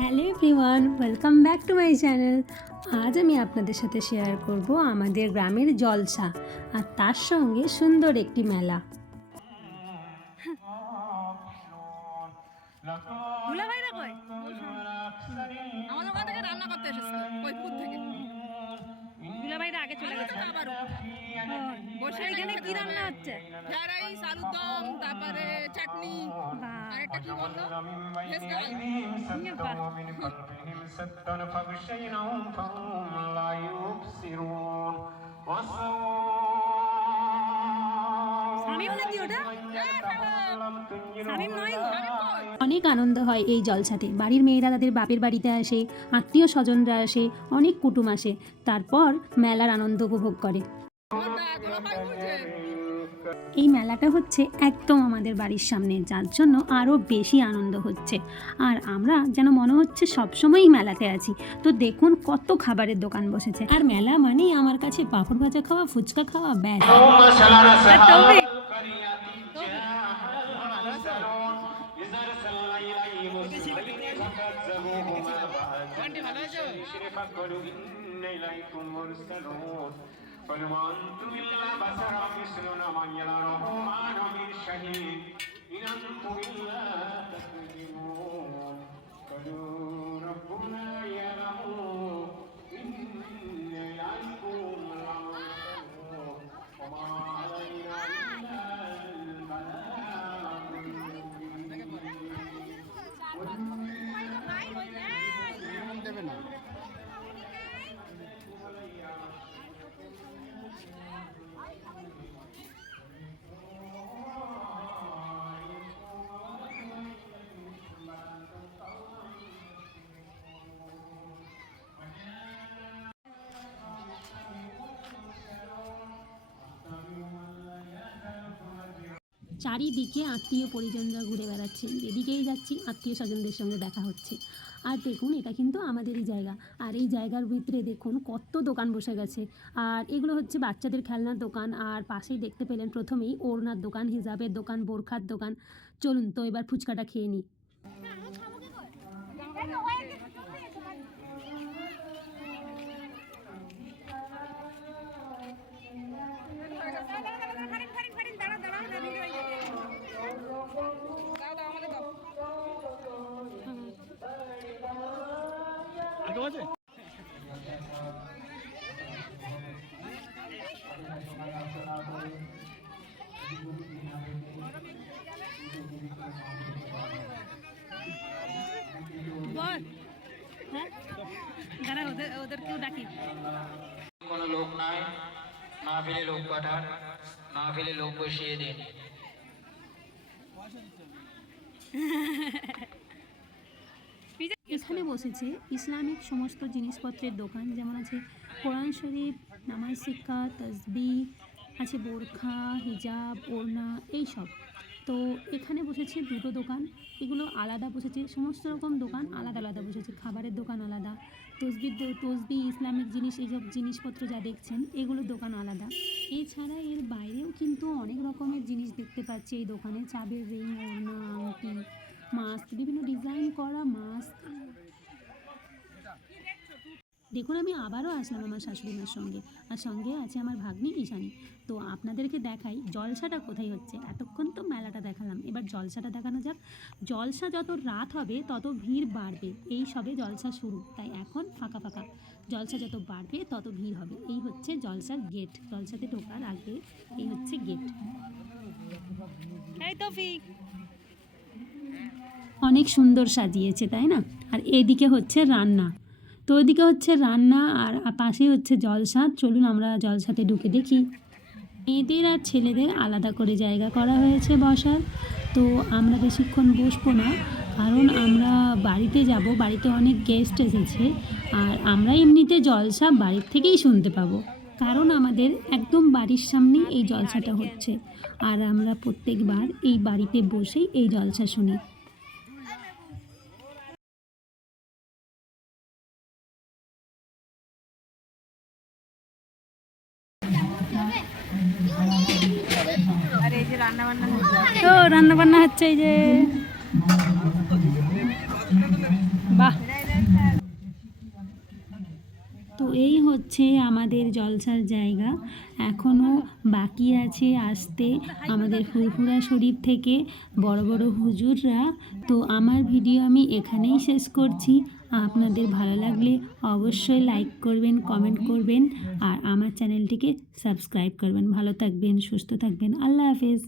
Hello everyone, welcome back to my channel. আজ আমি আপনাদের সাথে শেয়ার করব আমাদের গ্রামের জলসা আর তার সঙ্গে সুন্দর একটি মেলা। আমাদের ওখান থেকে রান্না করতে এসেছিল কৈপুর থেকে। দুলাভাইরা আগে চলে গেছে। বসে এখানে কি রান্না হচ্ছে? রাইস, আলুর দম, তারপরে চাটনি, আর একটা কি বললো ভেজ ডাল। শামিম নাকি ওটা? শামিম নয় গো। অনেক আনন্দ হয় এই জলসাতে। বাড়ির মেয়েরা তাদের বাপের বাড়িতে আসে, আত্মীয় স্বজনরা আসে, অনেক কুটুম আসে, তারপর মেলার আনন্দ উপভোগ করে। এই মেলাটা হচ্ছে একদম আমাদের বাড়ির সামনে, যার জন্য আরও বেশি আনন্দ হচ্ছে। আর আমরা যেন মনে হচ্ছে সবসময়ই মেলাতে আছি। তো দেখুন কত খাবারের দোকান বসেছে। আর মেলা মানেই আমার কাছে পাঁপড় ভাজা খাওয়া, ফুচকা খাওয়া, ব্যাস। চারিদিকে আত্মীয় পরিজনরা ঘুরে বেড়াচ্ছে, যেদিকেই যাচ্ছি আত্মীয় স্বজনদের সঙ্গে দেখা হচ্ছে। আর দেখুন, এটা কিন্তু আমাদেরই জায়গা, আর এই জায়গার ভিতরে দেখুন কত দোকান বসে গেছে। আর এগুলো হচ্ছে বাচ্চাদের খেলনার দোকান, আর পাশেই দেখতে পেলেন প্রথমেই ওড়নার দোকান, হিজাবের দোকান, বোরখার দোকান। চলুন তো এবার ফুচকাটা খেয়ে নিই। বল, হ্যাঁ দাঁড়া, ওদেরকেও ডাকি। কোনো লোক নাই, না পেলে লোক পাঠান, না পেলে লোক বসিয়ে দিন। এখানে বসেছে ইসলামিক সমস্ত জিনিসপত্রের দোকান, যেমন আছে কোরআন শরীফ, নামাজ শিক্ষা, তসবি, আছে বোরখা, হিজাব, ওড়না, এইসব। তো এখানে বসেছে দুটো দোকান, এগুলো আলাদা বসেছে। সমস্ত রকম দোকান আলাদা আলাদা বসেছে। খাবারের দোকান আলাদা, তসবি ইসলামিক জিনিস, এইসব জিনিসপত্র যা দেখছেন এগুলোর দোকান আলাদা। এছাড়া এর বাইরেও কিন্তু অনেক রকমের জিনিস দেখতে পাচ্ছি এই দোকানে। চাবির রিং, ওড়না, আংটি, মাস্ক, বিভিন্ন ডিজাইন করা মাস্ক। দেখুন, আমি আবারও আসলাম আমার শাশুড়ি মার সঙ্গে, আর সঙ্গে আছে আমার ভাগ্নি ঈশানী। তো আপনাদেরকে দেখাই জলসাটা কোথায় হচ্ছে। এতক্ষণ তো মেলাটা দেখালাম, এবার জলসাটা দেখানো যাক। জলসা যত রাত হবে তত ভিড় বাড়বে। এই সবে জলসা শুরু, তাই এখন ফাঁকা ফাঁকা। জলসা যত বাড়বে তত ভিড় হবে। এই হচ্ছে জলসার গেট। জলসাতে ঢোকার আগে এই হচ্ছে গেট। এই তৌফিক, অনেক সুন্দর সাজিয়েছে, তাই না? আর এদিকে হচ্ছে রান্না, তো ওইদিকে হচ্ছে রান্না, আর পাশেই হচ্ছে জলসা। চলুন আমরা জলসাতে ঢুকে দেখি। মেয়েদের আর ছেলেদের আলাদা করে জায়গা করা হয়েছে বসার। তো আমরা বেশিক্ষণ বসবো না, কারণ আমরা বাড়িতে যাব, বাড়িতে অনেক গেস্ট এসেছে। আর আমরা এমনিতে জলসা বাড়ির থেকেই শুনতে পাবো, কারণ আমাদের একদম বাড়ির সামনেই এই জলসাটা হচ্ছে। আর আমরা প্রত্যেকবার এই বাড়িতে বসেই এই জলসা শুনি। রান্না বান্না তো রান্না বান্না হচ্ছে এই যে, বাহ। হচ্ছে আমাদের জলসার জায়গা, এখনও বাকি আছে আসতে আমাদের ফুরফুরা শরীফ থেকে বড় বড় হুজুররা। তো আমার ভিডিও আমি এখানেই শেষ করছি। আপনাদের ভালো লাগলে অবশ্যই লাইক করবেন, কমেন্ট করবেন আর আমার চ্যানেলটিকে সাবস্ক্রাইব করবেন। ভালো থাকবেন, সুস্থ থাকবেন। আল্লাহ হাফেজ।